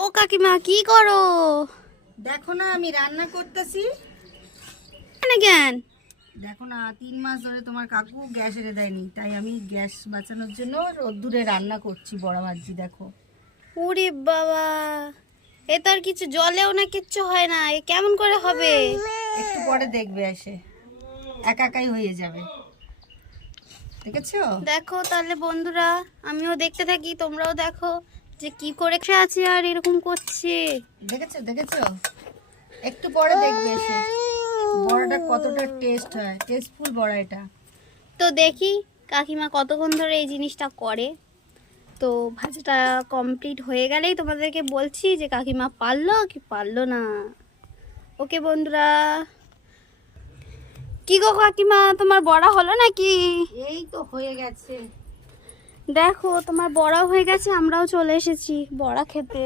ও কাকিমা কি করো? দেখো না আমি রান্না করতেছি। জ্ঞান দেখো না 3 মাস ধরে তোমার কাকু গ্যাস এনে দেয়নি, তাই আমি গ্যাস বাঁচানোর জন্য রোদ্দুরে রান্না করছি বড় ভাজি। দেখো ওরে বাবা, এ তো আর কিছু জলেও না, কিচ্ছু হয় না, এ কেমন করে হবে? একটু পরে দেখবে এসে একা একাই হয়ে যাবে, দেখেছো? দেখো তাহলে বন্ধুরা, আমিও দেখতে থাকি, তোমরাও দেখো যে কি করে আছে আর এরকম করছে। দেখেছো দেখেছো, একটু পরে দেখবে এসে বড়াটা কতটা টেস্ট হয়, টেস্টফুল বড়া এটা। তো দেখি কাকিমা কতক্ষণ ধরে এই জিনিসটা করে। তো ভাজাটা কমপ্লিট হয়ে গেলেই তোমাদেরকে বলছি যে কাকিমা পারলো কি পারলো না। ওকে বন্ধুরা, কি গো কাকিমা, তোমার বড়া হলো নাকি? এই তো হয়ে গেছে। দেখো তোমার বড়াও হয়ে গেছে, আমরাও চলে এসেছি বড়া খেতে।